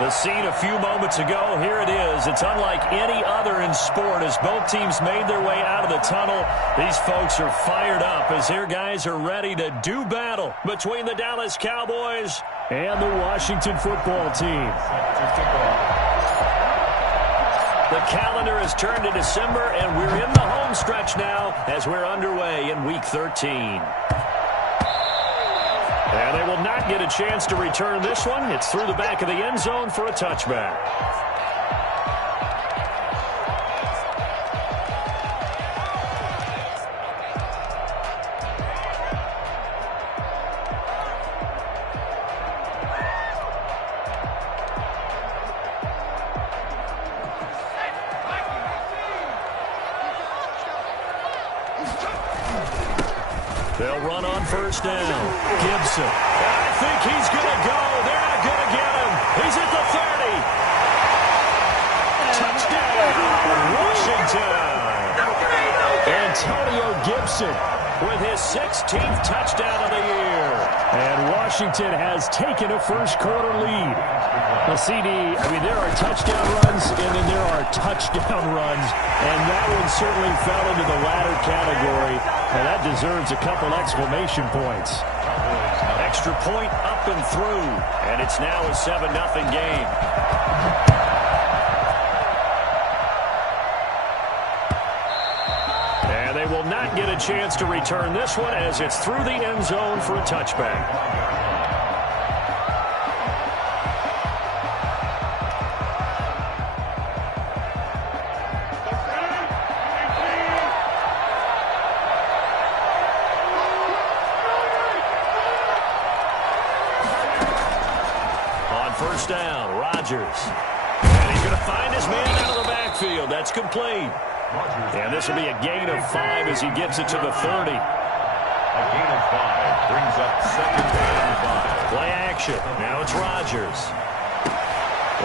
The scene a few moments ago, here it is. It's unlike any other in sport as both teams made their way out of the tunnel. These folks are fired up as their guys are ready to do battle between the Dallas Cowboys and the Washington football team. The calendar has turned to December, and we're in the home stretch now as we're underway in Week 13. And they will not get a chance to return this one. It's through the back of the end zone for a touchback. They'll run on first down. Gibson. I think he's going to go. They're not going to get him. He's at the 30. Touchdown, Washington. Antonio Gibson with his 16th touchdown of the year. And Washington has taken a first-quarter lead. The CD, there are touchdown runs, and then there are touchdown runs. And that one certainly fell into the latter category. And that deserves a couple exclamation points. Extra point up and through. And it's now a 7-0 game. And they will not get a chance to return this one as it's through the end zone for a touchback. First down, Rodgers. And he's going to find his man out of the backfield. That's complete. And this will be a gain of 5 as he gets it to the 30. A gain of 5 brings up second and 5. Play action. Now it's Rodgers.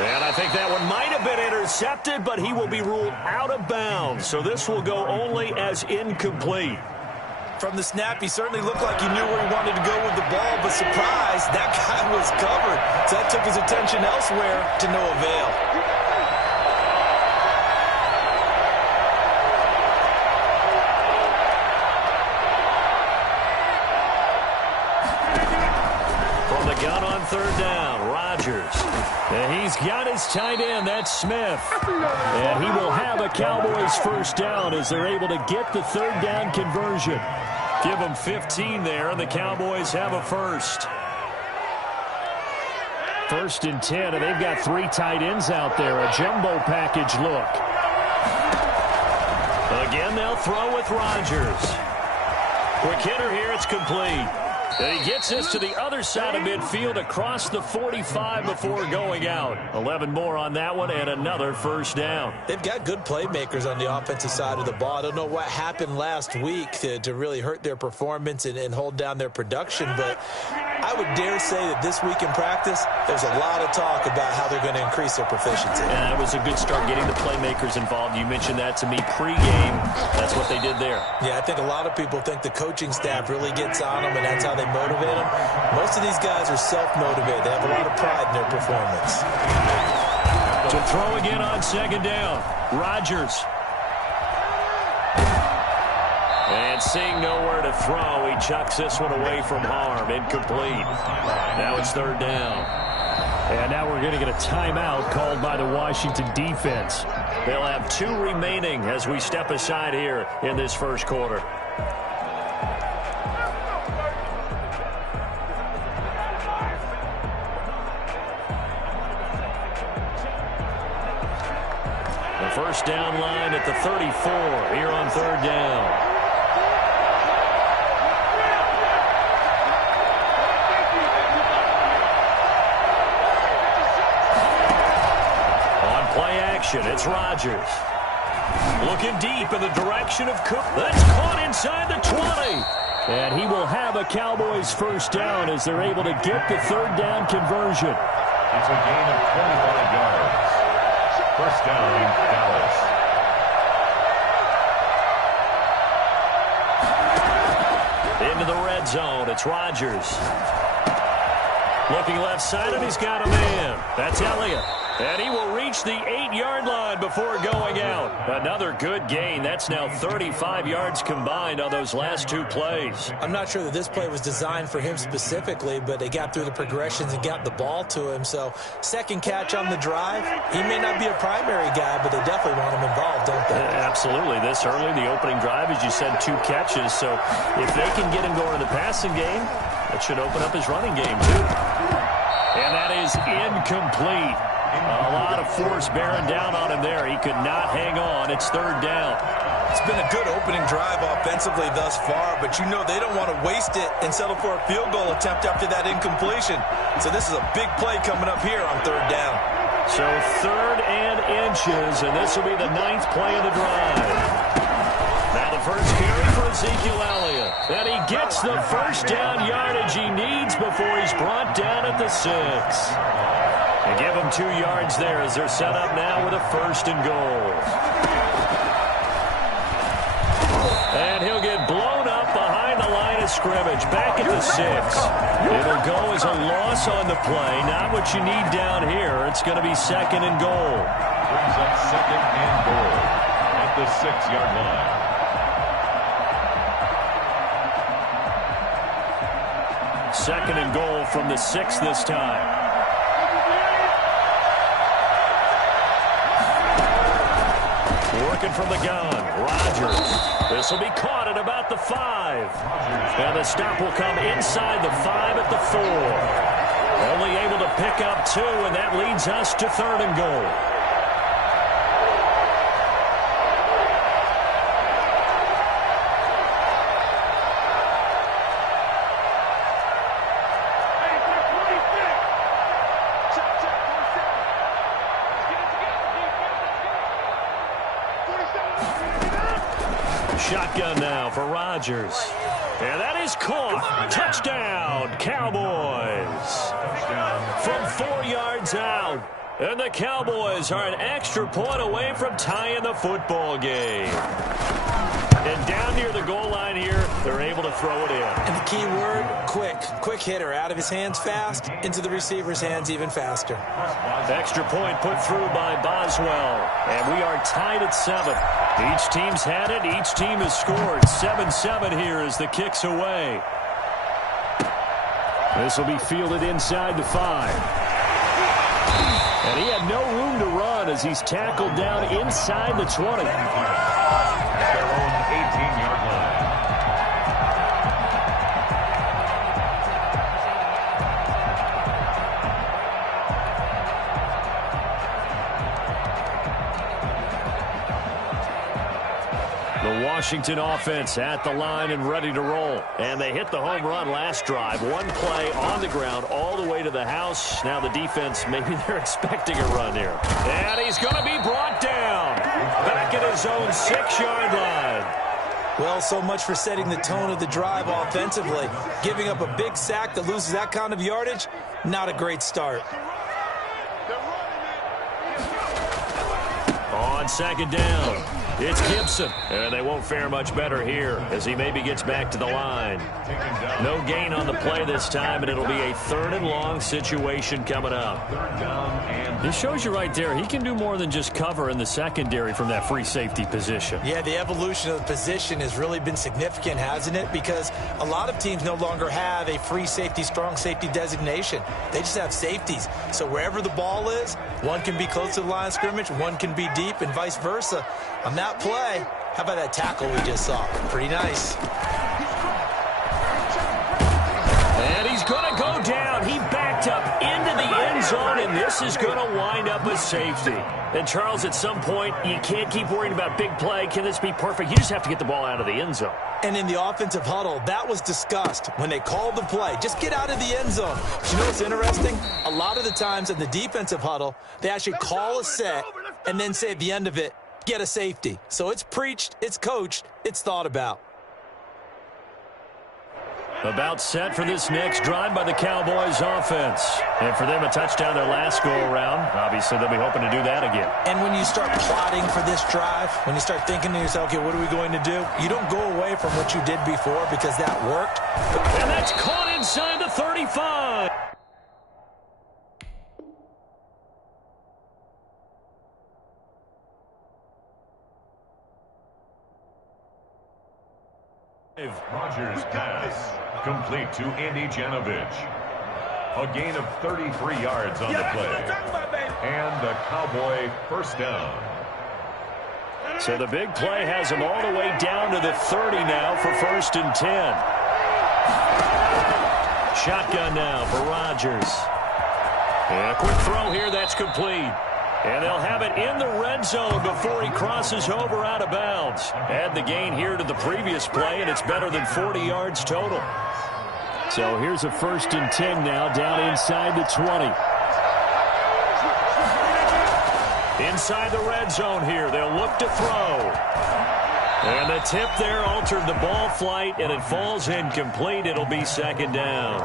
And I think that one might have been intercepted, but he will be ruled out of bounds. So this will go only as incomplete. From the snap, he certainly looked like he knew where he wanted to go with the ball, but surprise, that guy was covered. So that took his attention elsewhere to no avail. From the gun on third down, Rodgers. And he's got his tight end, that's Smith. And he will have a Cowboys first down as they're able to get the third down conversion. Give them 15 there, and the Cowboys have a first. First and 10, and they've got 3 tight ends out there. A jumbo package look. Again, they'll throw with Rodgers. Quick hitter here, it's complete. And he gets this to the other side of midfield across the 45 before going out. 11 more on that one and another first down. They've got good playmakers on the offensive side of the ball. I don't know what happened last week to really hurt their performance and hold down their production, but I would dare say that this week in practice, there's a lot of talk about how they're going to increase their proficiency. And that was a good start getting the playmakers involved. You mentioned that to me pregame. That's what they did there. Yeah, I think a lot of people think the coaching staff really gets on them, and that's how they motivate them. Most of these guys are self-motivated. They have a lot of pride in their performance. To throw again on second down, Rodgers. And seeing nowhere to throw, he chucks this one away from harm. Incomplete. Now it's third down. And now we're going to get a timeout called by the Washington defense. They'll have 2 remaining as we step aside here in this first quarter. The first down line at the 34 here on third down. It's Rodgers. Looking deep in the direction of Cook. That's caught inside the 20. And he will have a Cowboys first down as they're able to get the third down conversion. It's a gain of 25 yards. First down, Dallas. Into the red zone. It's Rodgers. Looking left side, and he's got a man. That's Elliott. And he will reach the 8-yard line before going out. Another good gain. That's now 35 yards combined on those last 2 plays. I'm not sure that this play was designed for him specifically, but they got through the progressions and got the ball to him. So, second catch on the drive. He may not be a primary guy, but they definitely want him involved, don't they? Absolutely. This early, the opening drive, as you said, 2 catches. So, if they can get him going in the passing game, that should open up his running game, too. And that is incomplete. A lot of force bearing down on him there. He could not hang on. It's 3rd down. It's been a good opening drive offensively thus far, but you know they don't want to waste it and settle for a field goal attempt after that incompletion. So this is a big play coming up here on 3rd down. So 3rd and inches, and this will be the 9th play of the drive. Now the first carry for Ezekiel Elliott. And he gets the first down yardage he needs before he's brought down at the 6. They give him 2 yards there as they're set up now with a 1st and goal. And he'll get blown up behind the line of scrimmage, back at the 6. It'll go as a loss on the play, not what you need down here. It's going to be 2nd and goal. Brings up 2nd and goal at the 6-yard line. Second and goal from the 6 this time. Working from the gun, Rodgers. This will be caught at about the 5. And the stop will come inside the 5 at the 4. Only able to pick up 2, and that leads us to 3rd and goal. Shotgun now for Rodgers. And that is caught. Touchdown, Cowboys. From 4 yards out. And the Cowboys are an extra point away from tying the football game. And down near the goal line here, they're able to throw it in. And the key word, quick. Quick hitter. Out of his hands fast, into the receiver's hands even faster. Extra point put through by Boswell. And we are tied at 7. Each team's had it. Each team has scored. 7-7 here as the kick's away. This will be fielded inside the 5. And he had no room to run as he's tackled down inside the 20. At their own 18-yard line. The Washington offense at the line and ready to roll. And they hit the home run last drive. 1 play on the ground all the way to the house. Now the defense, maybe they're expecting a run here. And he's going to be brought down. Back at his own 6-yard line. Well, so much for setting the tone of the drive offensively. Giving up a big sack that loses that kind of yardage, not a great start. On 2nd down, it's Gibson. And they won't fare much better here as he maybe gets back to the line. No gain on the play this time, and it'll be a 3rd and long situation coming up. This shows you right there, he can do more than just cover in the secondary from that free safety position. Yeah, the evolution of the position has really been significant, hasn't it? Because a lot of teams no longer have a free safety, strong safety designation. They just have safeties. So wherever the ball is, one can be close to the line of scrimmage, one can be deep, and vice versa. On that play, how about that tackle we just saw? Pretty nice. And he's going to go down. He backed up into the end zone, and this is going to wind up a safety. And, Charles, at some point, you can't keep worrying about big play. Can this be perfect? You just have to get the ball out of the end zone. And in the offensive huddle, that was discussed when they called the play. Just get out of the end zone. But you know what's interesting? A lot of the times in the defensive huddle, they actually call a set and then say at the end of it, get a safety. So it's preached, it's coached, it's thought about. About set for this next drive by the Cowboys offense. And for them, a touchdown their last go-around. Obviously, they'll be hoping to do that again. And when you start plotting for this drive, when you start thinking to yourself, okay, what are we going to do? You don't go away from what you did before because that worked. And that's caught inside the 35. Rodgers pass. Complete to Andy Janovich. A gain of 33 yards on the play. And the Cowboy first down. So the big play has him all the way down to the 30 now for 1st and 10. Shotgun now for Rodgers. And a quick throw here, that's complete. And they'll have it in the red zone before he crosses over out of bounds. Add the gain here to the previous play, and it's better than 40 yards total. So here's a 1st and 10 now, down inside the 20. Inside the red zone here, they'll look to throw. And the tip there altered the ball flight, and it falls incomplete. It'll be 2nd down.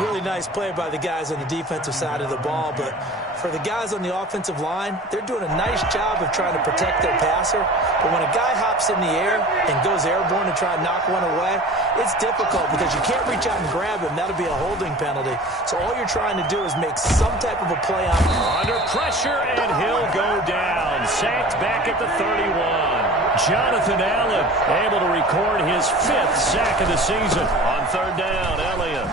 Really nice play by the guys on the defensive side of the ball, but for the guys on the offensive line, they're doing a nice job of trying to protect their passer. But when a guy hops in the air and goes airborne to try and knock one away, it's difficult because you can't reach out and grab him. That'll be a holding penalty. So all you're trying to do is make some type of a play on him. Under pressure, and he'll go down. Sacked back at the 31. Jonathan Allen able to record his 5th sack of the season. On 3rd down, Elliott.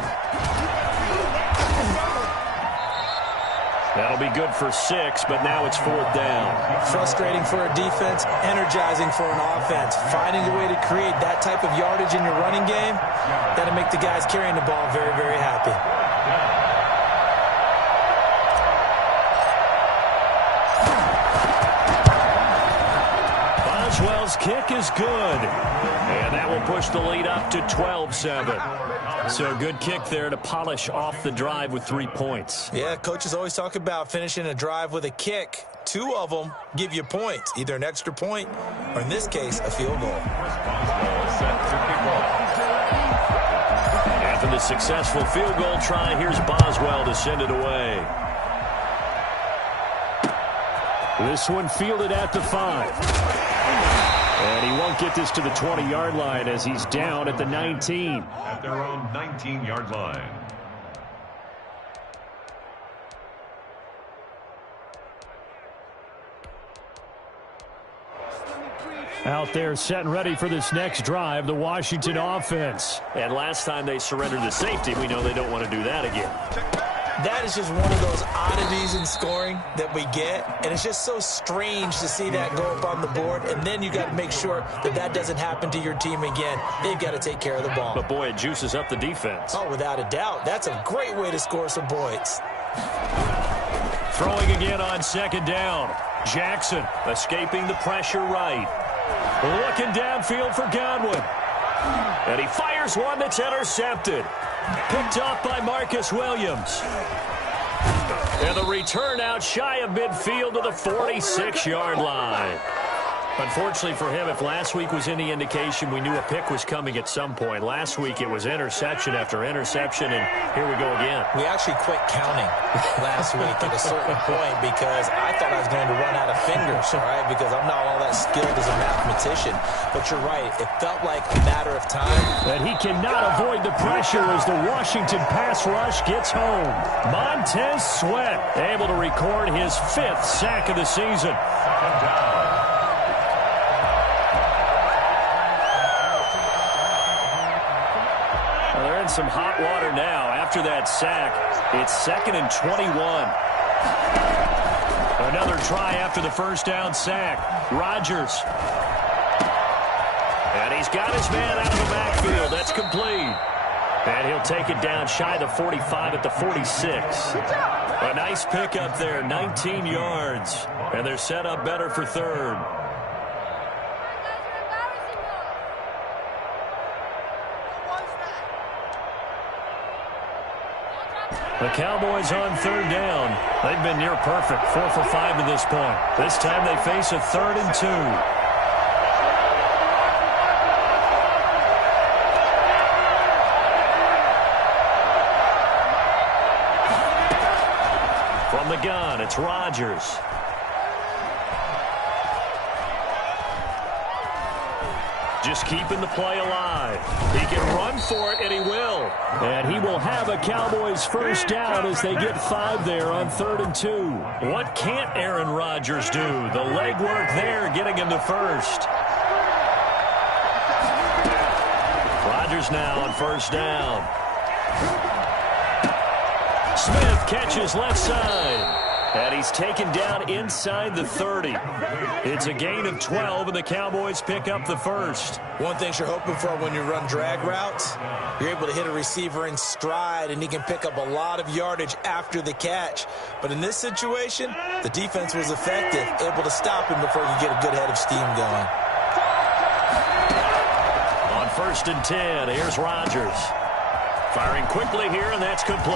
That'll be good for 6, but now it's 4th down. Frustrating for a defense, energizing for an offense. Finding a way to create that type of yardage in your running game, got to make the guys carrying the ball very, very happy. Boswell's kick is good, and that will push the lead up to 12-7. So a good kick there to polish off the drive with 3 points. Yeah, coaches always talk about finishing a drive with a kick. 2 of them give you points, either an extra point or, in this case, a field goal. After the successful field goal try, here's Boswell to send it away. This one fielded at the 5. And he won't get this to the 20-yard line as he's down at the 19. At their own 19-yard line. Out there set and ready for this next drive, the Washington offense. And last time they surrendered to safety, we know they don't want to do that again. That is just one of those oddities in scoring that we get, and it's just so strange to see that go up on the board, and then you got to make sure that that doesn't happen to your team again. They've got to take care of the ball. But, boy, it juices up the defense. Oh, without a doubt. That's a great way to score some points. Throwing again on 2nd down. Jackson escaping the pressure right. Looking downfield for Godwin. And he fires one that's intercepted. Picked off by Marcus Williams. And the return out shy of midfield to the 46-yard line. Unfortunately for him, if last week was any indication, we knew a pick was coming at some point. Last week it was interception after interception, and here we go again. We actually quit counting last week at a certain point because I thought I was going to run out of fingers, all right, because I'm not all that skilled as a mathematician. But you're right, it felt like a matter of time. And he cannot avoid the pressure as the Washington pass rush gets home. Montez Sweat able to record his 5th sack of the season. 2nd down. Some hot water now. After that sack, it's 2nd and 21. Another try after the 1st down sack. Rodgers. And he's got his man out of the backfield. That's complete. And he'll take it down shy of the 45 at the 46. A nice pickup there, 19 yards. And they're set up better for 3rd. The Cowboys on 3rd down. They've been near perfect, 4 for 5 to this point. This time they face a 3rd and 2. From the gun, it's Rodgers. Just keeping the play alive. He can run for it, and he will. And he will have a Cowboys 1st down as they get 5 there on 3rd and 2. What can't Aaron Rodgers do? The legwork there getting him the 1st. Rodgers now on first down. Smith catches left side. And he's taken down inside the 30. It's a gain of 12, and the Cowboys pick up the first. One thing you're hoping for when you run drag routes, you're able to hit a receiver in stride, and he can pick up a lot of yardage after the catch. But in this situation, the defense was effective, able to stop him before you get a good head of steam going. On first and 10, here's Rodgers. Firing quickly here, and that's complete.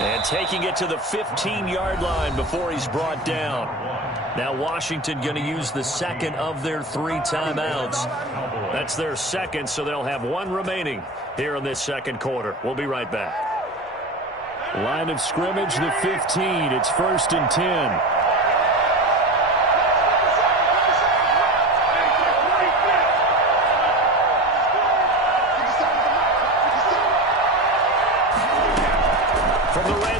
And taking it to the 15-yard line before he's brought down. Now Washington going to use the second of their 3 timeouts. That's their second, so they'll have 1 remaining here in this second quarter. We'll be right back. Line of scrimmage, the 15. It's first and 10.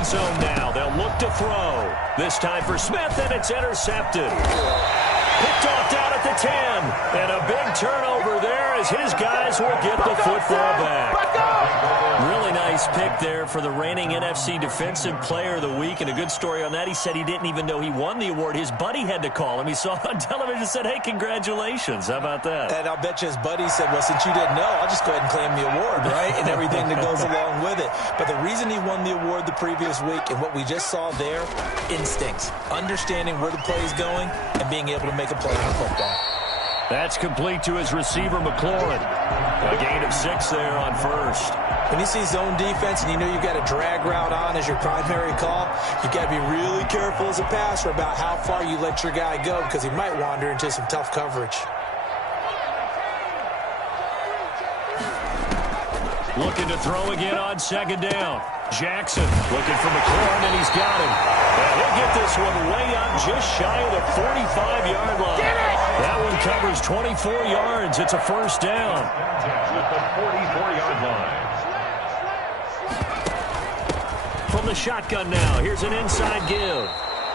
Zone now. They'll look to throw. This time for Smith, and it's intercepted. Picked off down at the 10. And a big turnover there as his guys will get the football back. Really nice pick there for the reigning NFC Defensive Player of the Week. And a good story on that. He said he didn't even know he won the award. His buddy had to call him. He saw it on television and said, hey, congratulations. How about that? And I'll bet you his buddy said, well, since you didn't know, I'll just go ahead and claim the award, right? And everything that goes along with it. But the reason he won the award the previous week and what we just saw there, instincts. Understanding where the play is going and being able to make a play on the football. That's complete to his receiver, McLaurin. A gain of 6 there on first. When you see zone defense and you know you've got a drag route on as your primary call, you've got to be really careful as a passer about how far you let your guy go because he might wander into some tough coverage. Looking to throw again on second down. Jackson looking for McLaurin, and he's got him. And he'll get this one way up just shy of the 45-yard line. That one covers 24 yards. It's a first down. At the 44-yard line. From the shotgun now, here's an inside give.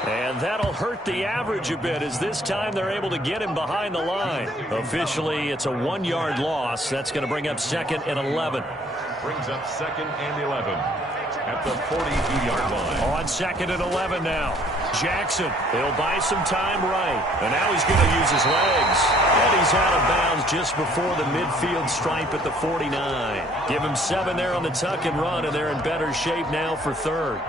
And that'll hurt the average a bit as this time they're able to get him behind the line. Officially, it's a 1-yard loss. That's going to bring up second and 11. Brings up second and 11 at the 42-yard line. On second and 11 now. Jackson, he'll buy some time right. And now he's going to use his legs. And he's out of bounds just before the midfield stripe at the 49. Give him 7 there on the tuck and run, and they're in better shape now for third.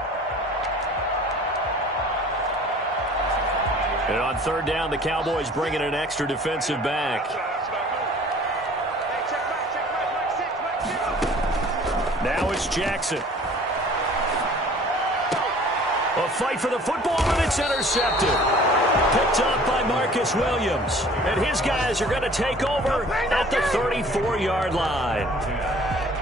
And on third down, the Cowboys bring in an extra defensive back. Now it's Jackson. A fight for the football, and it's intercepted. Picked up by Marcus Williams. And his guys are going to take over at the 34-yard line.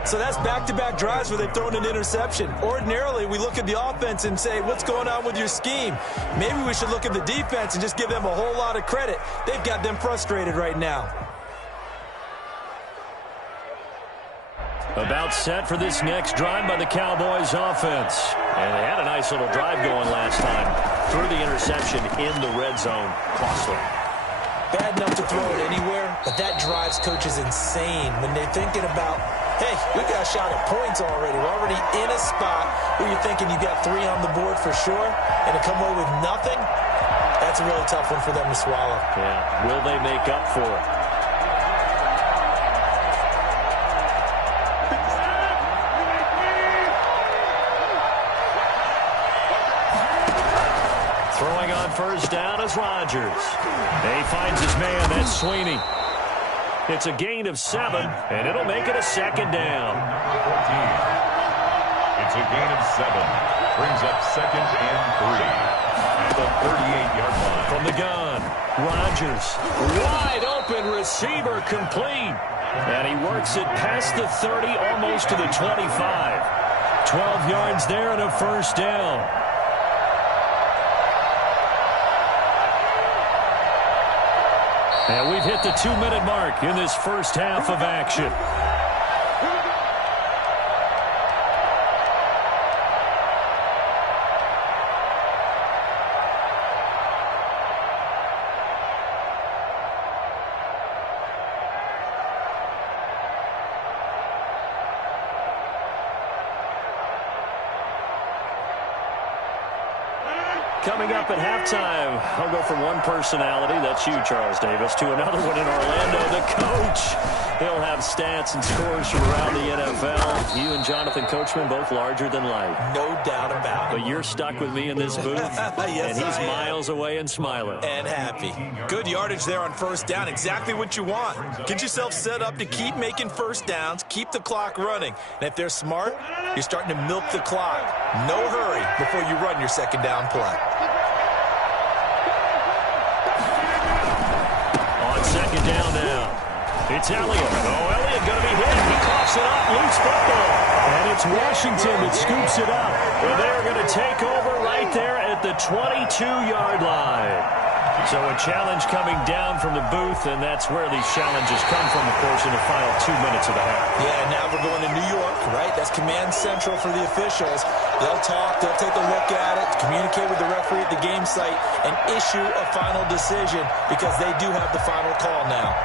So that's back-to-back drives where they've thrown an interception. Ordinarily, we look at the offense and say, what's going on with your scheme? Maybe we should look at the defense and just give them a whole lot of credit. They've got them frustrated right now. About set for this next drive by the Cowboys offense. And they had a nice little drive going last time. Threw the interception in the red zone. Costly. Bad enough to throw it anywhere, but that drives coaches insane when they're thinking about, hey, we got a shot at points already. We're already in a spot where you're thinking you got 3 on the board for sure, and to come away with nothing, that's a really tough one for them to swallow. Yeah, will they make up for it? Throwing on first down is Rodgers. He finds his man. That's Sweeney. It's a gain of 7, and it'll make it a second down. 14. It's a gain of 7. Brings up second and 3 at the 38-yard line. From the gun, Rodgers. Wide open receiver complete. And he works it past the 30, almost to the 25. 12 yards there and a first down. And we've hit the 2-minute mark in this first half of action. coming up at halftime. I'll go from one personality, that's you, Charles Davis, to another one in Orlando, the coach. He'll have stats and scores from around the NFL. You and Jonathan Coachman both larger than life. No doubt about it. But you're stuck with me in this booth, yes, and he's miles away and smiling. And happy. Good yardage there on first down. Exactly what you want. Get yourself set up to keep making first downs, keep the clock running. And if they're smart, you're starting to milk the clock. No hurry before you run your second down play. On second down now. It's Elliott. Oh, Elliott going to be hit. He coughs it up. Loose football. And it's Washington that scoops it up. And they're going to take over right there at the 22-yard line. So a challenge coming down from the booth, and that's where these challenges come from, of course, in the final 2 minutes of the half. Yeah, now we're going to New York, right? That's command central for the officials. They'll talk, they'll take a look at it, communicate with the referee at the game site, and issue a final decision because they do have the final call now.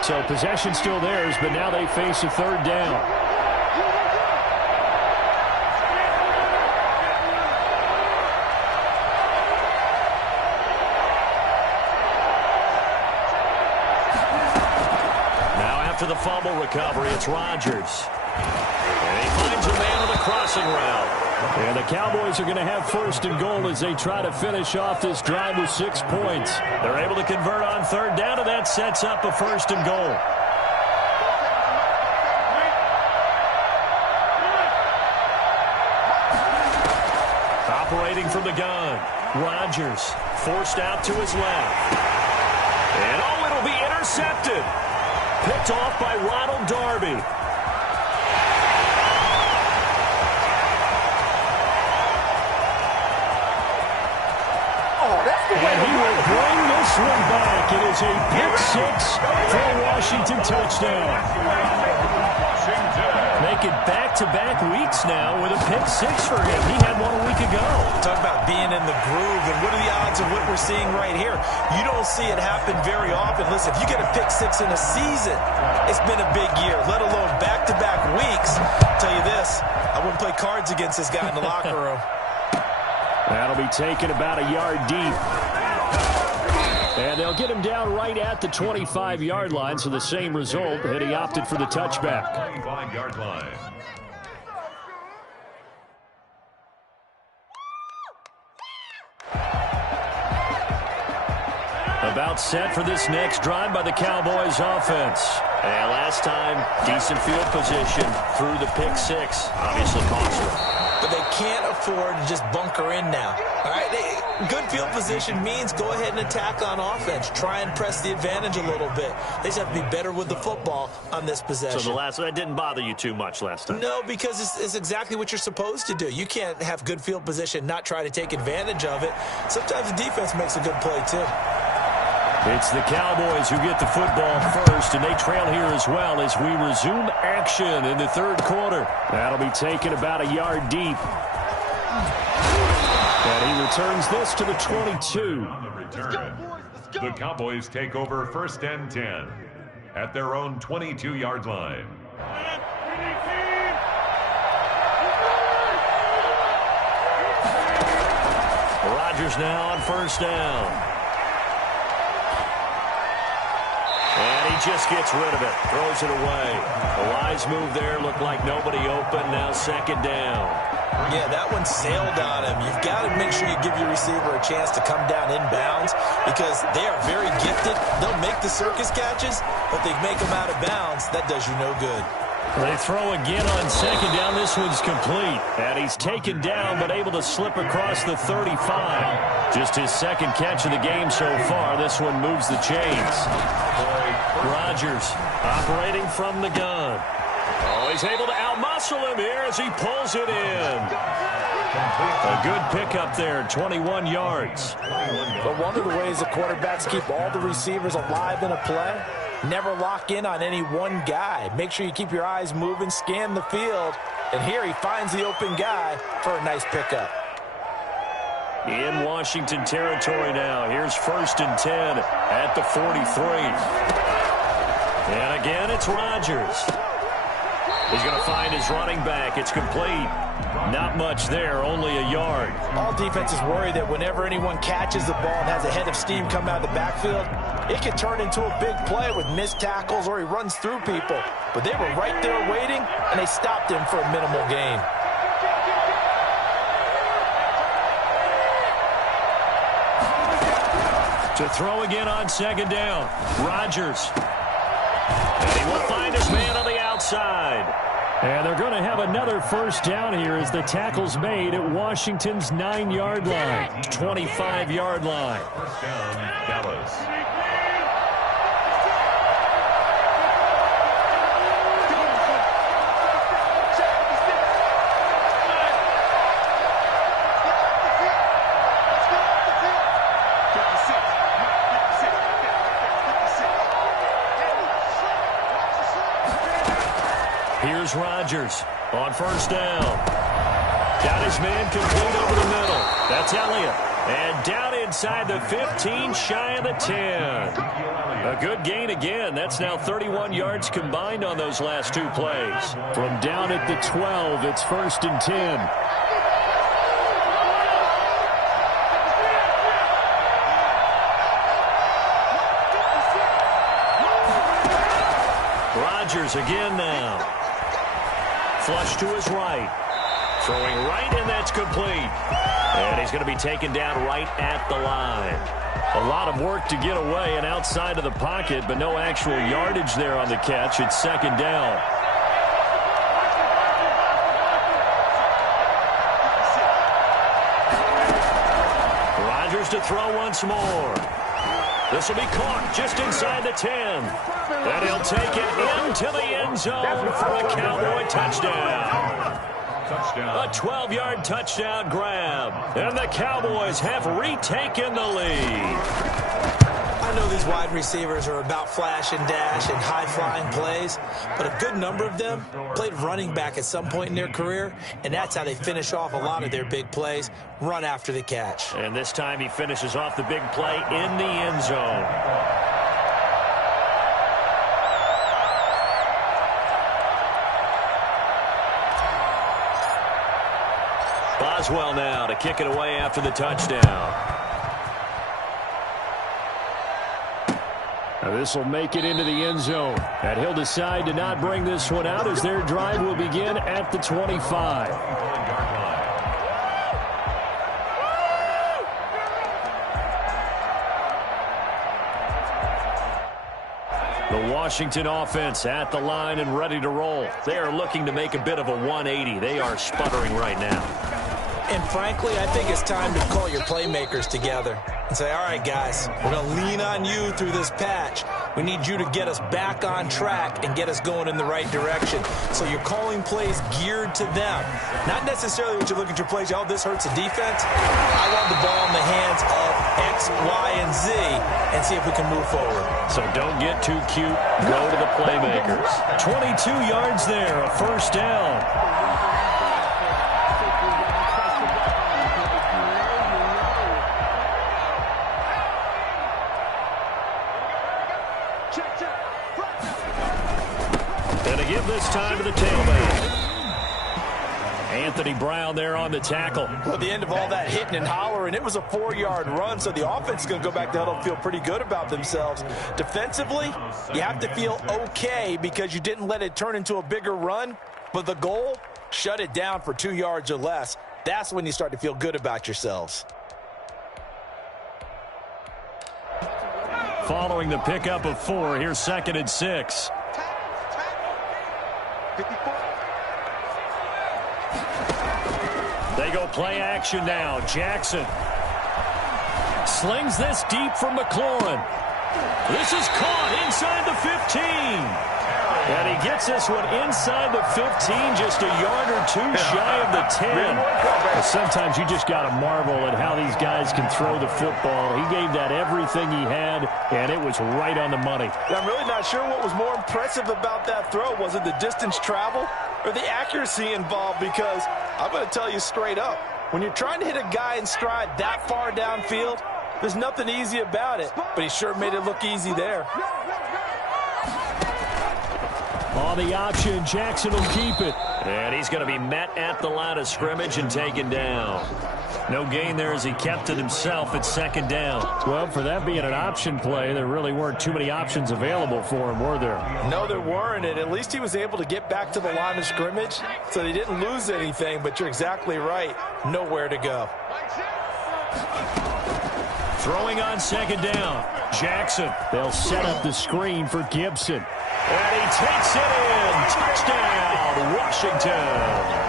So possession still theirs, but now they face a third down. Now after the fumble recovery, it's Rodgers. And he finds a man on the crossing route. And the Cowboys are going to have first and goal as they try to finish off this drive with 6 points. They're able to convert on third down, and that sets up a first and goal. Operating from the gun, Rodgers forced out to his left. And oh, it'll be intercepted. Picked off by Ronald Darby. And he will bring this one back. It is a pick-6 for a Washington touchdown. Make it back-to-back weeks now with a pick-6 for him. He had one a week ago. Talk about being in the groove, and what are the odds of what we're seeing right here? You don't see it happen very often. Listen, if you get a pick-6 in a season, it's been a big year, let alone back-to-back weeks. I'll tell you this, I wouldn't play cards against this guy in the locker room. That'll be taken about a yard deep. And they'll get him down right at the 25-yard line, so the same result, and he opted for the touchback. 25-yard line. About set for this next drive by the Cowboys offense. And last time, decent field position through the pick-6. Obviously cost them. But they can't afford to just bunker in now. All right, good field position means go ahead and attack on offense. Try and press the advantage a little bit. They just have to be better with the football on this possession. So that didn't bother you too much last time? No, because it's exactly what you're supposed to do. You can't have good field position, not try to take advantage of it. Sometimes the defense makes a good play too. It's the Cowboys who get the football first, and they trail here as well as we resume action in the third quarter. That'll be taken about a yard deep. And he returns this to the 22. On the return, the Cowboys take over first and 10 at their own 22-yard line. Rodgers now on first down. And he just gets rid of it, throws it away. A wise move there, looked like nobody open, now second down. Yeah, that one sailed on him. You've got to make sure you give your receiver a chance to come down inbounds because they are very gifted. They'll make the circus catches, but they make them out of bounds. That does you no good. They throw again on second down. This one's complete. And he's taken down but able to slip across the 35. Just his second catch of the game so far. This one moves the chains. Rodgers operating from the gun. Oh, he's able to outmuscle him here as he pulls it in. A good pickup there, 21 yards. But one of the ways the quarterbacks keep all the receivers alive in a play, never lock in on any one guy. Make sure you keep your eyes moving, scan the field. And here he finds the open guy for a nice pickup. In Washington territory now. Here's 1st and 10 at the 43. And again, it's Rodgers. He's going to find his running back. It's complete. Not much there, only a yard. All defenses worry that whenever anyone catches the ball and has a head of steam come out of the backfield, it can turn into a big play with missed tackles or he runs through people. But they were right there waiting, and they stopped him for a minimal gain. To throw again on 2nd down. Rodgers. And he will find his man on the outside. And they're going to have another 1st down here as the tackle's made at Washington's 9-yard line. 25-yard line. 1st down, Dallas. Here's Rodgers on 1st down. Got his man complete over the middle. That's Elliott. And down inside the 15, shy of the 10. A good gain again. That's now 31 yards combined on those last 2 plays. From down at the 12, it's 1st and 10. Rodgers again now. Flush to his right. Throwing right, and that's complete. And he's going to be taken down right at the line. A lot of work to get away and outside of the pocket, but no actual yardage there on the catch. It's 2nd down. Rodgers to throw once more. This will be caught just inside the 10. And he'll take it into the end zone for a Cowboy touchdown. A 12-yard touchdown grab. And the Cowboys have retaken the lead. I know these wide receivers are about flash and dash and high-flying plays, but a good number of them played running back at some point in their career, and that's how they finish off a lot of their big plays, run after the catch. And this time he finishes off the big play in the end zone. Boswell now to kick it away after the touchdown. Now this will make it into the end zone. And he'll decide to not bring this one out as their drive will begin at the 25. The Washington offense at the line and ready to roll. They are looking to make a bit of a 180. They are sputtering right now. And frankly, I think it's time to call your playmakers together and say, all right, guys, we're going to lean on you through this patch. We need you to get us back on track and get us going in the right direction. So you're calling plays geared to them. Not necessarily what you look at your plays, oh, this hurts the defense. I want the ball in the hands of X, Y, and Z and see if we can move forward. So don't get too cute. Go to the playmakers. 22 yards there, a 1st down. And to give this time to the tailback. Anthony Brown there on the tackle. Well, at the end of all that hitting and hollering, it was a 4-yard run, so the offense is going to go back to huddle and feel pretty good about themselves. Defensively, you have to feel okay because you didn't let it turn into a bigger run, but the goal, shut it down for 2 yards or less. That's when you start to feel good about yourselves. Following the pickup of 4, here's 2nd and 6. They go play action now. Jackson slings this deep for McLaurin. This is caught inside the 15. And he gets this one inside the 15, just a yard or two shy of the 10. Sometimes you just got to marvel at how these guys can throw the football. He gave that everything he had, and it was right on the money. I'm really not sure what was more impressive about that throw. Was it the distance traveled or the accuracy involved? Because I'm going to tell you straight up, When you're trying to hit a guy in stride that far downfield, there's nothing easy about it, but he sure made it look easy there. On the option, Jackson will keep it. And he's going to be met at the line of scrimmage and taken down. No gain there as he kept it himself at second down. Well, for that being an option play, there really weren't too many options available for him, were there? No, there weren't, and at least he was able to get back to the line of scrimmage, so he didn't lose anything, but you're exactly right. Nowhere to go. Throwing on second down. Jackson. They'll set up the screen for Gibson. And he takes it in. Touchdown, Washington.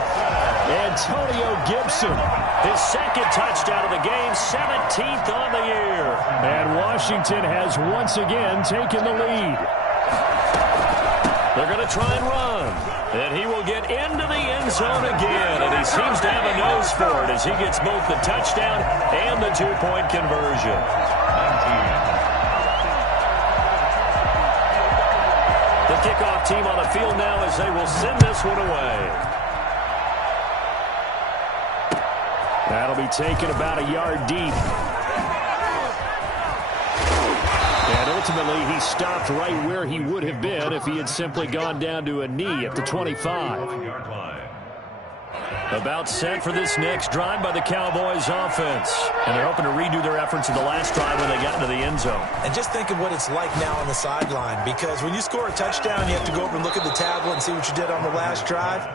Antonio Gibson, his second touchdown of the game, 17th on the year. And Washington has once again taken the lead. They're going to try and run. And he will get into the end zone again. And he seems to have a nose for it as he gets both the touchdown and the two-point conversion. The kickoff team on the field now as they will send this one away. That'll be taken about a yard deep. And ultimately, he stopped right where he would have been if he had simply gone down to a knee at the 25. About set for this next drive by the Cowboys offense. And they're hoping to redo their efforts in the last drive when they got into the end zone. And just think of what it's like now on the sideline, because when you score a touchdown, you have to go over and look at the tablet and see what you did on the last drive.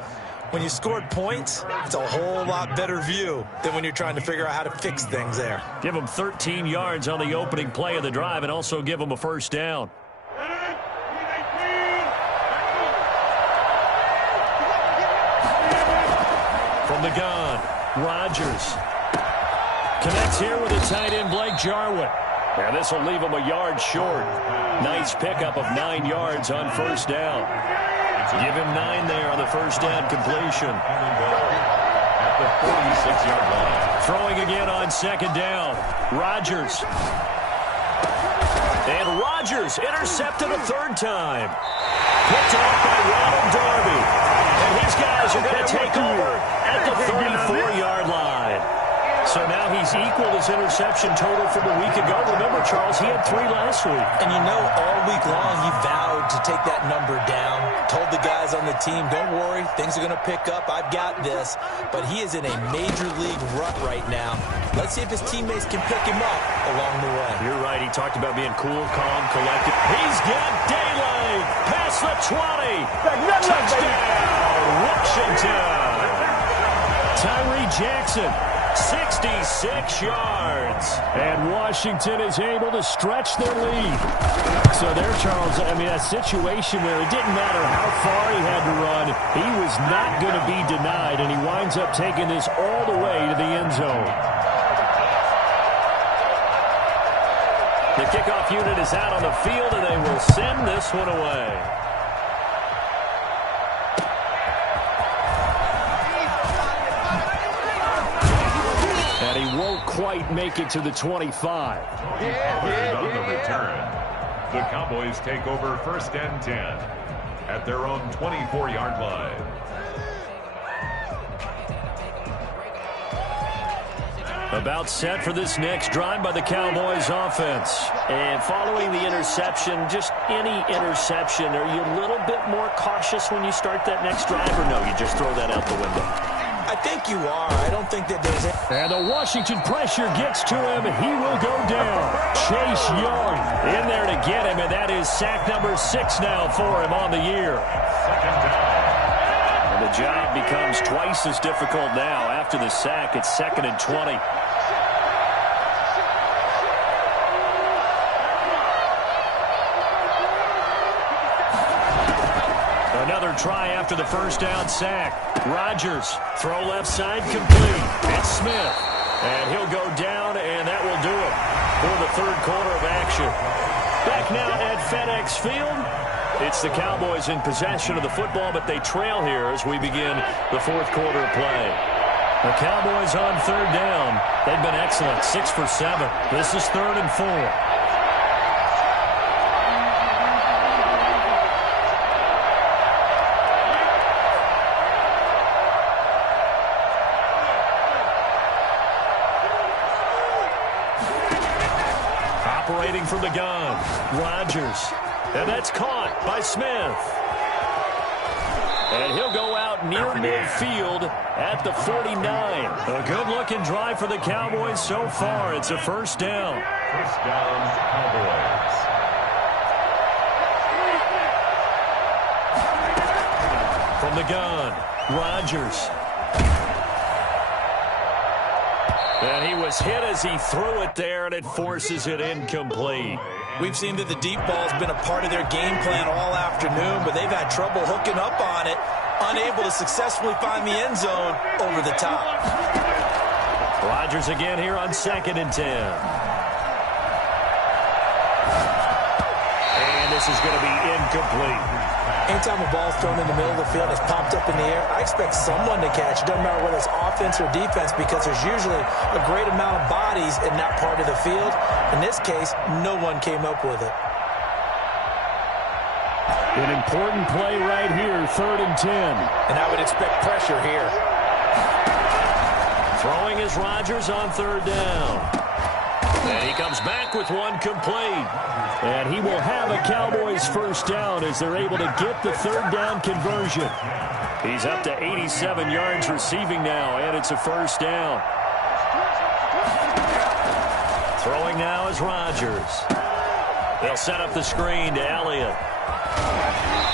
When you scored points, it's a whole lot better view than when you're trying to figure out how to fix things there. Give them 13 yards on the opening play of the drive and also give them a first down. From the gun, Rodgers connects here with a tight end, Blake Jarwin. And this will leave him a yard short. Nice pickup of 9 yards on first down. Give him 9 there on the first down completion. At the 46-yard line. Throwing again on second down. Rodgers. And Rodgers intercepted a third time. Picked off by Ronald Darby. And his guys are going to take over at the 34-yard line. So now he's equaled his interception total from a week ago. Remember, Charles, he had 3 last week. And you know, all week long he vowed to take that number down. Told the guys on the team, don't worry, things are going to pick up. I've got this. But he is in a major league rut right now. Let's see if his teammates can pick him up along the way. You're right. He talked about being cool, calm, collected. He's got daylight past the 20. Touchdown, Washington. Tyree Jackson. 66 yards. And Washington is able to stretch their lead. So there, Charles, I mean, a situation where it didn't matter how far he had to run, he was not going to be denied, and he winds up taking this all the way to the end zone. The kickoff unit is out on the field, and they will send this one away. And he won't quite make it to the 25. On the return, the Cowboys take over first and 10 at their own 24-yard line. About set for this next drive by the Cowboys offense. And following the interception, just any interception, are you a little bit more cautious when you start that next drive, or no, you just throw that out the window? I think you are. I don't think that there's a... And the Washington pressure gets to him, and he will go down. Chase Young in there to get him, and that is sack number 6 now for him on the year. And the job becomes twice as difficult now after the sack. It's 2nd and 20. Another try after the first down sack. Rodgers, throw left side, complete. It's Smith. And he'll go down, and that will do it for the third quarter of action. Back now at FedEx Field. It's the Cowboys in possession of the football, but they trail here as we begin the fourth quarter of play. The Cowboys on third down. They've been excellent, 6 for 7. This is 3rd and 4. from the gun. Rodgers. And that's caught by Smith. And he'll go out near midfield at the 49. A good-looking drive for the Cowboys so far. It's a first down. First down, Cowboys. From the gun, Rodgers. And he was hit as he threw it there, and it forces it incomplete. We've seen that the deep ball has been a part of their game plan all afternoon, but they've had trouble hooking up on it, unable to successfully find the end zone over the top. Rodgers again here on 2nd and 10. And this is going to be incomplete. Anytime a ball's thrown in the middle of the field, it's popped up in the air, I expect someone to catch. It doesn't matter whether it's offense or defense, because there's usually a great amount of bodies in that part of the field. In this case, no one came up with it. An important play right here, 3rd and 10. And I would expect pressure here. Throwing is Rodgers on 3rd down. And he comes back with one complete. And he will have a Cowboys first down as they're able to get the 3rd down conversion. He's up to 87 yards receiving now, and it's a first down. Throwing now is Rodgers. They'll set up the screen to Elliott.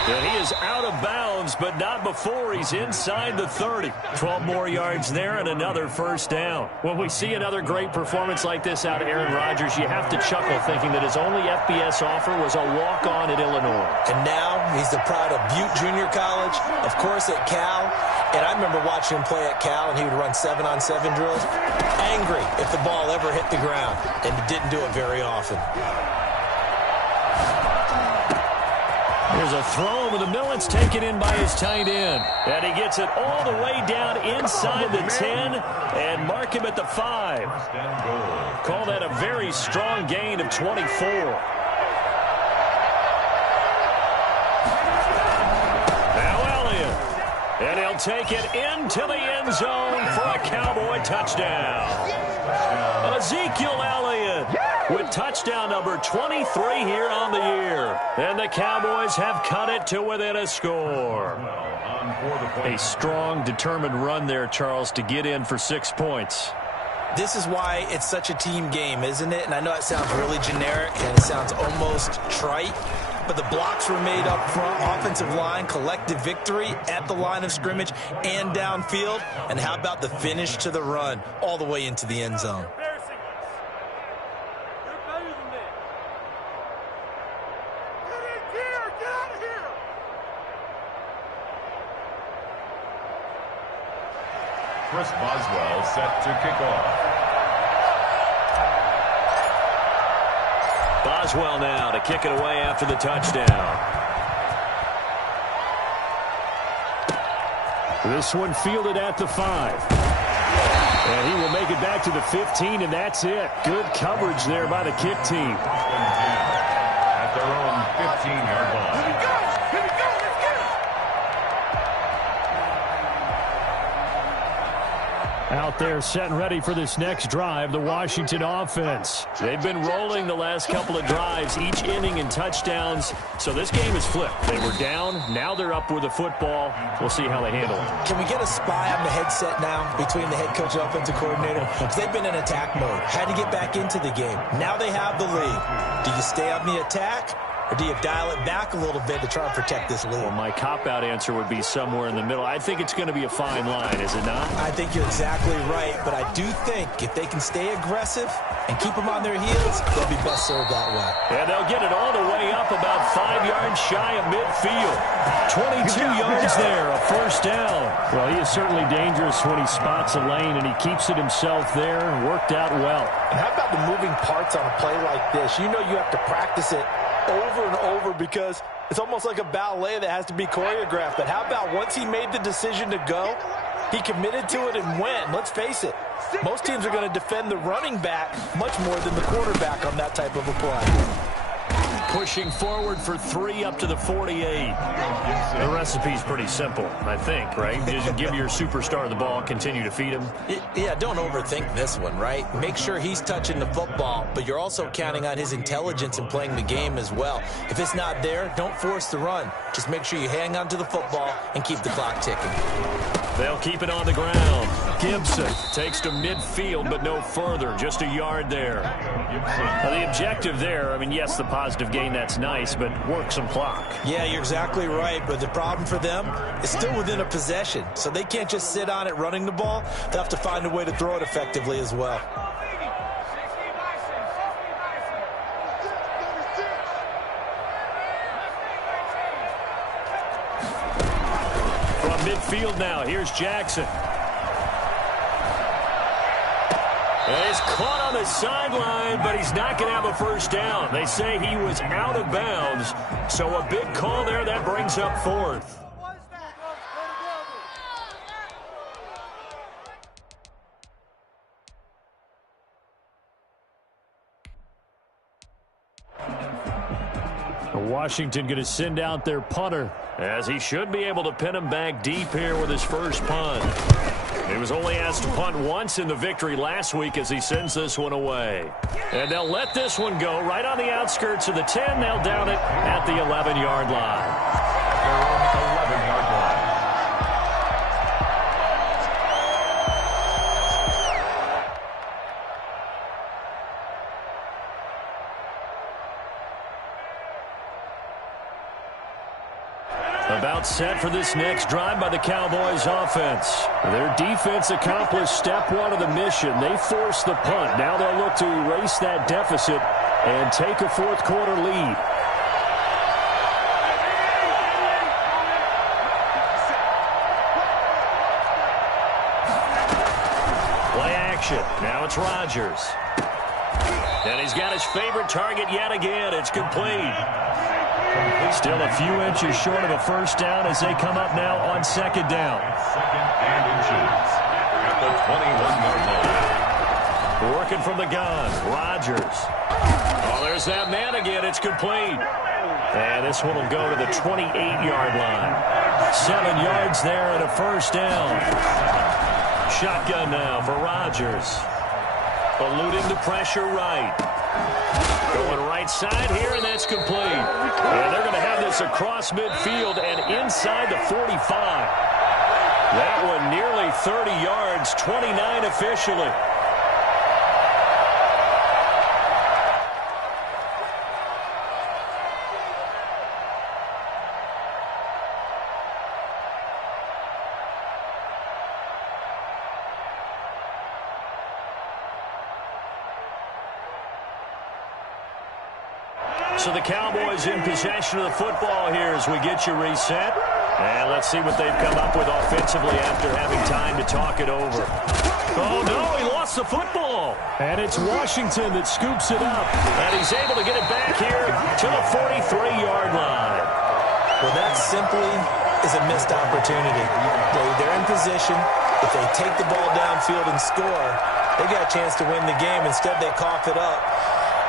And he is out of bounds, but not before he's inside the 30. 12 more yards there and another first down. When we see another great performance like this out of Aaron Rodgers, you have to chuckle thinking that his only FBS offer was a walk-on at Illinois. And now he's the pride of Butte Junior College, of course at Cal. And I remember watching him play at Cal, and he would run 7-on-7 drills. Angry if the ball ever hit the ground, and he didn't do it very often. There's a throw over the middle. It's taken in by his tight end. And he gets it all the way down inside the 10 and mark him at the 5. Call that a very strong gain of 24. Now Elliott. And he'll take it into the end zone for a Cowboy touchdown. Ezekiel Elliott with touchdown number 23 here on the year. And the Cowboys have cut it to within a score. A strong, determined run there, Charles, to get in for 6 points. This is why it's such a team game, isn't it? And I know it sounds really generic and it sounds almost trite, but the blocks were made up front, offensive line, collective victory at the line of scrimmage and downfield. And how about the finish to the run all the way into the end zone? Chris Boswell set to kick off. Boswell now to kick it away after the touchdown. This one fielded at the 5. And he will make it back to the 15, and that's it. Good coverage there by the kick team. At their own 15-yard line. Out there set and ready for this next drive, the Washington offense. They've been rolling the last couple of drives, each inning in touchdowns. So this game is flipped. They were down, now they're up with the football. We'll see how they handle it. Can we get a spy on the headset now between the head coach and offensive coordinator? Because they've been in attack mode. Had to get back into the game. Now they have the lead. Do you stay on the attack? Or do you dial it back a little bit to try and protect this lead? Well, my cop-out answer would be somewhere in the middle. I think it's going to be a fine line, is it not? I think you're exactly right, but I do think if they can stay aggressive and keep them on their heels, they'll be best served that way. And they'll get it all the way up about 5 yards shy of midfield. 22 yards there, a first down. Well, he is certainly dangerous when he spots a lane, and he keeps it himself there. Worked out well. And how about the moving parts on a play like this? You know you have to practice it over and over because it's almost like a ballet that has to be choreographed. But how about once he made the decision to go, he committed to it and went. Let's face it, most teams are going to defend the running back much more than the quarterback on that type of a play. pushing forward for 3 up to the 48. The recipe's pretty simple, I think, right? Just give your superstar the ball, continue to feed him. Yeah, don't overthink this one, right? Make sure he's touching the football, but you're also counting on his intelligence in playing the game as well. If it's not there, don't force the run. Just make sure you hang on to the football and keep the clock ticking. They'll keep it on the ground. Gibson takes to midfield, but no further. Just a yard there. Now, the objective there, I mean, yes, the positive gain, that's nice, but work some clock. Yeah, you're exactly right, but the problem for them is still within a possession, so they can't just sit on it running the ball. They'll have to find a way to throw it effectively as well. From midfield now, here's Jackson. And he's caught on the sideline, but he's not going to have a first down. They say he was out of bounds, so a big call there. That brings up 4th. Washington going to send out their punter, as he should be able to pin him back deep here with his first punt. He was only asked to punt once in the victory last week as he sends this one away. And they'll let this one go right on the outskirts of the 10. They'll down it at the 11-yard line. Their own 11-yard line. About set for this next drive by the Cowboys offense. Their defense accomplished step 1 of the mission. They forced the punt. Now they'll look to erase that deficit and take a 4th quarter lead. Play action. Now it's Rodgers. And he's got his favorite target yet again. It's complete. Still a few inches short of a first down as they come up now on 2nd down. 2nd and inches at the 21-yard line. Working from the gun, Rodgers. Oh, there's that man again. It's complete. And this one will go to the 28-yard line. 7 yards there and a first down. Shotgun now for Rodgers. Eluding the pressure right. Going right side here, and that's complete. And they're going to have this across midfield and inside the 45. That one nearly 30 yards, 29 officially. So the Cowboys in possession of the football here as we get you reset. And let's see what they've come up with offensively after having time to talk it over. Oh, no, he lost the football. And it's Washington that scoops it up. And he's able to get it back here to the 43-yard line. Well, that simply is a missed opportunity. They're in position. If they take the ball downfield and score, they got a chance to win the game. Instead, they cough it up.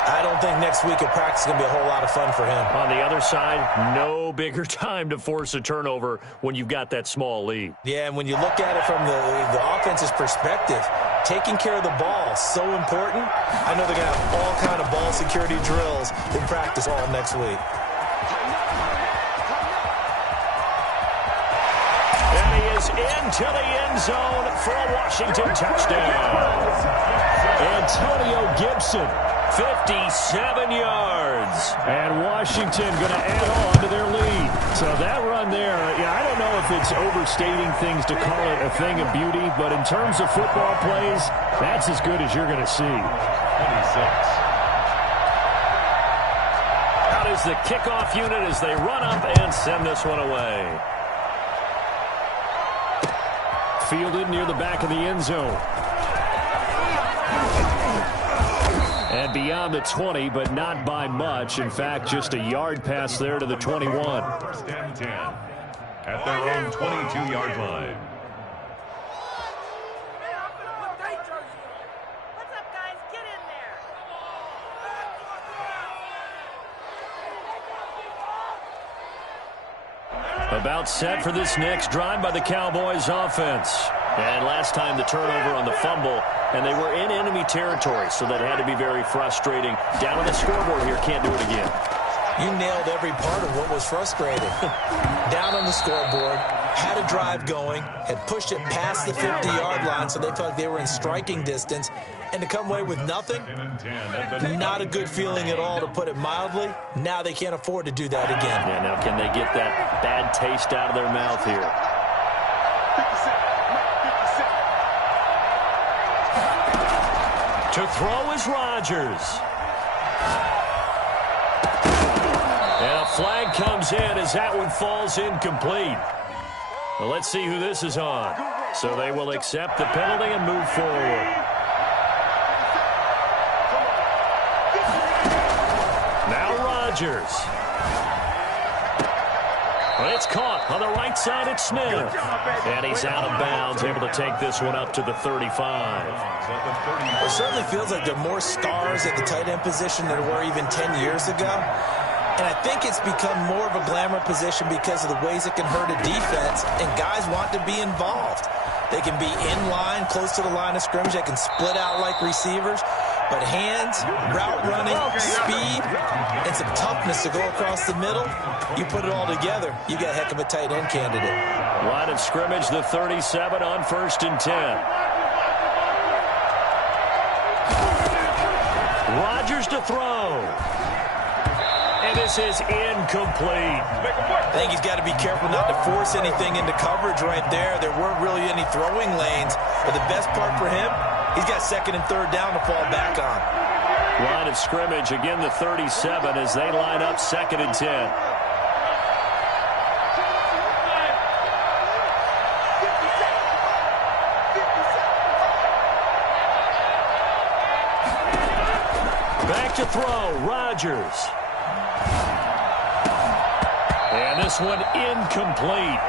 I don't think next week at practice is going to be a whole lot of fun for him. On the other side, no bigger time to force a turnover when you've got that small lead. Yeah, and when you look at it from the offense's perspective, taking care of the ball is so important. I know they're going to have all kind of ball security drills in practice all next week. And he is into the end zone for a Washington touchdown. Antonio Gibson. 57 yards. And Washington going to add on to their lead. So that run there, yeah, I don't know if it's overstating things to call it a thing of beauty, but in terms of football plays, that's as good as you're going to see. 26. Out is the kickoff unit as they run up and send this one away. Fielded near the back of the end zone. And beyond the 20, but not by much. In fact, just a yard pass there to the 21. First and 10 at their own 22-yard line. What's up, guys? Get in there. About set for this next drive by the Cowboys offense. And last time the turnover on the fumble, and they were in enemy territory, so that had to be very frustrating. Down on the scoreboard here, can't do it again. You nailed every part of what was frustrating. Down on the scoreboard, had a drive going, had pushed it past the 50-yard line, so they felt like they were in striking distance, and to come away with nothing, not a good feeling at all, to put it mildly. Now they can't afford to do that again. Yeah, now can they get that bad taste out of their mouth here? To throw is Rodgers. And a flag comes in as that one falls incomplete. Well, let's see who this is on. So they will accept the penalty and move forward. Now Rodgers. Well, it's caught on the right side. It's Smith. And he's out of bounds, able to take this one up to the 35. It certainly feels like there are more stars at the tight end position than there were even 10 years ago. And I think it's become more of a glamour position because of the ways it can hurt a defense, and guys want to be involved. They can be in line, close to the line of scrimmage. They can split out like receivers. But hands, route running, speed, and some toughness to go across the middle, you put it all together, you got a heck of a tight end candidate. Line of scrimmage, the 37 on 1st and 10. Rodgers to throw. And this is incomplete. I think he's got to be careful not to force anything into coverage right there. There weren't really any throwing lanes. But the best part for him, he's got 2nd and 3rd down to fall back on. Line of scrimmage, again the 37 as they line up 2nd and 10. Back to throw, Rodgers. And this one incomplete.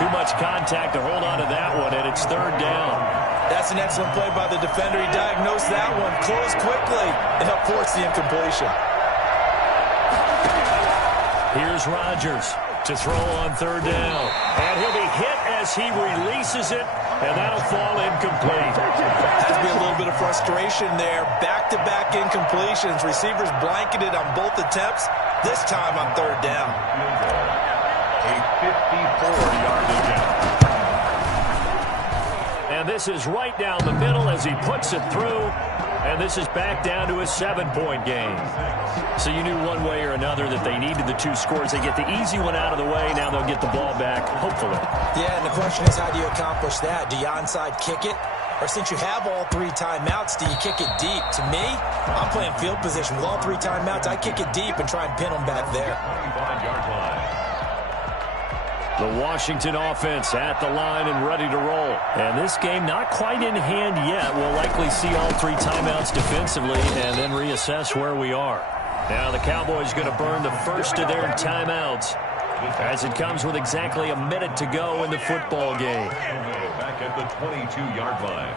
Too much contact to hold on to that one, and it's 3rd down. That's an excellent play by the defender. He diagnosed that one, closed quickly, and helped force the incompletion. Here's Rodgers to throw on 3rd down. And he'll be hit as he releases it, and that'll fall incomplete. Has to be a little bit of frustration there. Back-to-back incompletions. Receivers blanketed on both attempts, this time on 3rd down. A 54-yard attempt. And this is right down the middle as he puts it through. And this is back down to a 7-point game. So you knew one way or another that they needed the 2 scores. They get the easy one out of the way. Now they'll get the ball back, hopefully. Yeah, and the question is, how do you accomplish that? Do you onside kick it? Or since you have all 3 timeouts, do you kick it deep? To me, I'm playing field position. With all 3 timeouts, I kick it deep and try and pin them back there. 25-yard line. The Washington offense at the line and ready to roll. And this game not quite in hand yet. We'll likely see all 3 timeouts defensively and then reassess where we are. Now the Cowboys going to burn the first of their timeouts as it comes with exactly a minute to go in the football game. Back at the 22-yard line.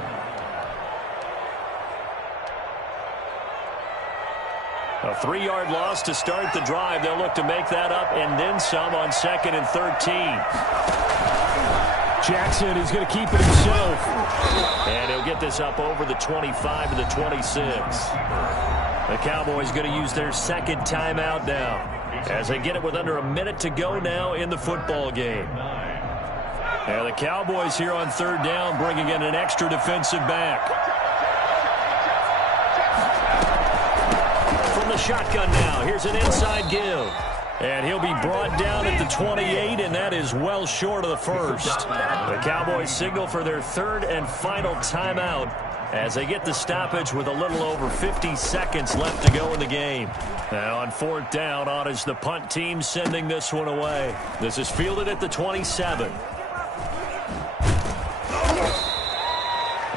A 3-yard loss to start the drive. They'll look to make that up and then some on 2nd and 13. Jackson is going to keep it himself. And he'll get this up over the 25 to the 26. The Cowboys going to use their 2nd timeout now as they get it with under a minute to go now in the football game. And the Cowboys here on 3rd down bringing in an extra defensive back. From the shotgun now, here's an inside give. And he'll be brought down at the 28, and that is well short of the first. The Cowboys signal for their 3rd and final timeout as they get the stoppage with a little over 50 seconds left to go in the game. Now on 4th down, on is the punt team sending this one away. This is fielded at the 27.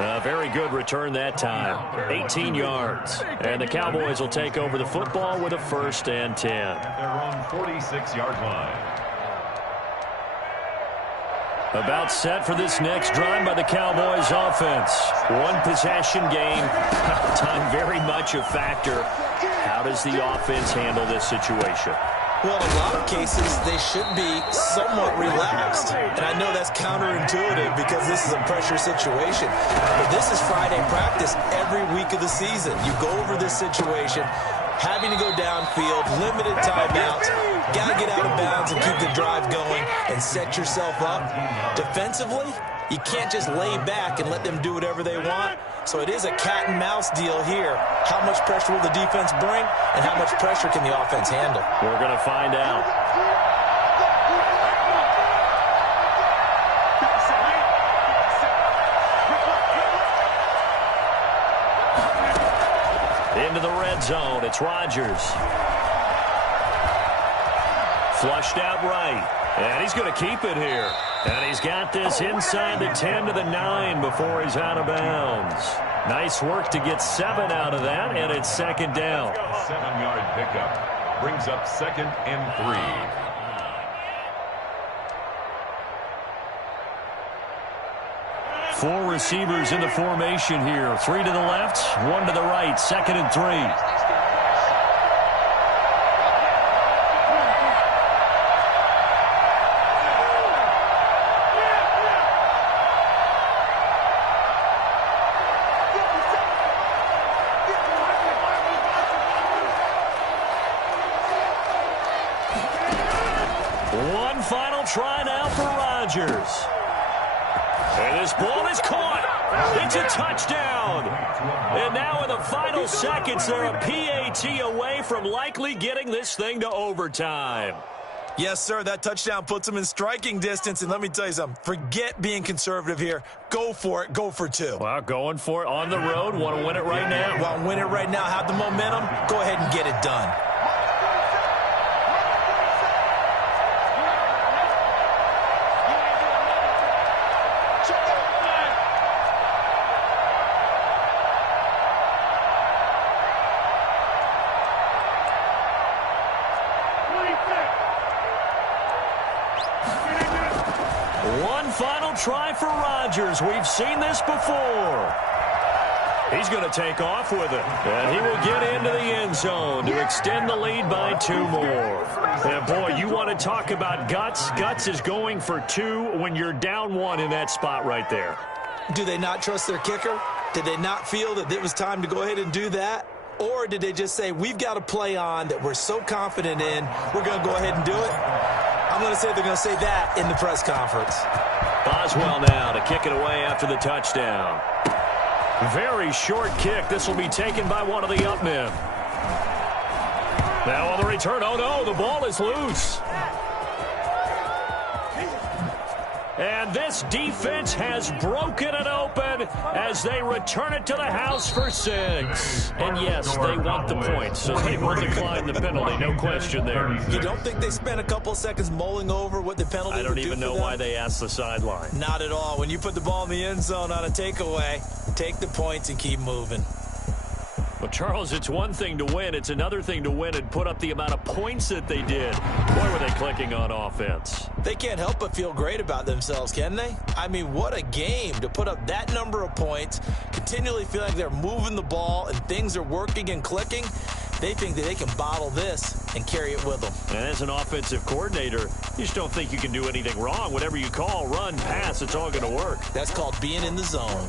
A very good return that time. 18 yards. And the Cowboys will take over the football with a 1st and 10. They're on 46-yard line. About set for this next drive by the Cowboys offense. 1 possession game. Time very much a factor. How does the offense handle this situation? Well, in a lot of cases, they should be somewhat relaxed. And I know that's counterintuitive because this is a pressure situation. But this is Friday practice every week of the season. You go over this situation, having to go downfield, limited timeouts, got to get out of bounds and keep the drive going and set yourself up. Defensively, you can't just lay back and let them do whatever they want. So it is a cat and mouse deal here. How much pressure will the defense bring, and how much pressure can the offense handle? We're going to find out. Into the red zone, it's Rodgers. Flushed out right, and he's going to keep it here. And he's got this inside the 10 to the 9 before he's out of bounds. Nice work to get 7 out of that, and it's second down. 7-yard pickup brings up 2nd and 3. 4 receivers in the formation here. 3 to the left, 1 to the right, 2nd and 3. One final try now for Rodgers. And this ball is caught. It's a touchdown. And now in the final seconds, they're a PAT away from likely getting this thing to overtime. Yes, sir, that touchdown puts them in striking distance. And let me tell you something, forget being conservative here. Go for it, go for 2. Well, going for it on the road. Want to win it right now. Want to win it right now, have the momentum, go ahead and get it done. One final try for Rodgers. We've seen this before. He's going to take off with it. And he will get into the end zone to extend the lead by 2 more. And boy, you want to talk about guts. Guts is going for 2 when you're down 1 in that spot right there. Do they not trust their kicker? Did they not feel that it was time to go ahead and do that? Or did they just say, we've got a play on that we're so confident in, we're going to go ahead and do it? I'm going to say they're going to say that in the press conference. Boswell now to kick it away after the touchdown. Very short kick. This will be taken by one of the up men. Now on the return. Oh, no, the ball is loose. And this defense has broken it open as they return it to the house for 6. And yes, they want the points, so they will decline the penalty. No question there. You don't think they spent a couple seconds mulling over what the penalty would do for them? I don't even know why they asked the sideline. Not at all. When you put the ball in the end zone on a takeaway, take the points and keep moving. Well, Charles, it's one thing to win. It's another thing to win and put up the amount of points that they did. Boy, were they clicking on offense. They can't help but feel great about themselves, can they? I mean, what a game to put up that number of points, continually feel like they're moving the ball and things are working and clicking. They think that they can bottle this and carry it with them. And as an offensive coordinator, you just don't think you can do anything wrong. Whatever you call, run, pass, it's all going to work. That's called being in the zone.